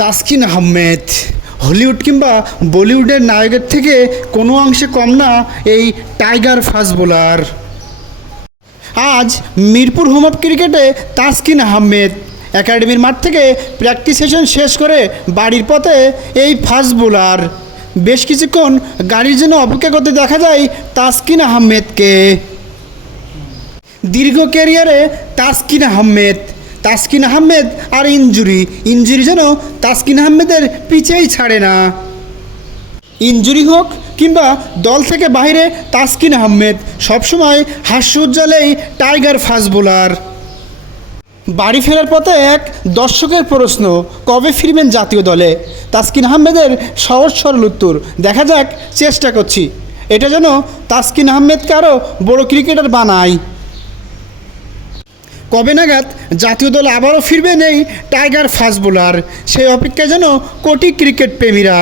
Taskin Ahmed Hollywood কিংবা বলিউডের নায়কের থেকে কোনো অংশে কম না এই টাইগার ফাস্ট বোলার। আজ মিরপুর হোম অফ ক্রিকেটে তাসকিন আহমেদ একাডেমির মাঠ থেকে প্র্যাকটিস সেশন শেষ করে বাড়ির পথে এই ফাস্ট বোলার। বেশ কিছুক্ষণ গাড়ির জন্য অপেক্ষা করতে দেখা যায় তাসকিন আহমেদকে। দীর্ঘ ক্যারিয়ারে তাসকিন আহমেদ আর ইনজুরি যেন তাসকিন আহমেদের পিছেই ছাড়ে না। ইনজুরি হোক কিংবা দল থেকে বাইরে তাসকিন আহমেদ সবসময় হাস্যোজ্জ্বলেই টাইগার ফাস্ট বোলার। বাড়ি ফেরার পথে এক দর্শকের প্রশ্ন, কবে ফিরবেন জাতীয় দলে? তাসকিন আহমেদের সহজ সরল উত্তর, দেখা যাক, চেষ্টা করছি। এটা যেন তাসকিন আহমেদকে আরও বড় ক্রিকেটার বানায়। কবে নাগাদ জাতীয় দলে আবারও ফিরবেন এই টাইগার ফাস্ট বোলার, সেই অপেক্ষায় যেন কোটি ক্রিকেট প্রেমীরা।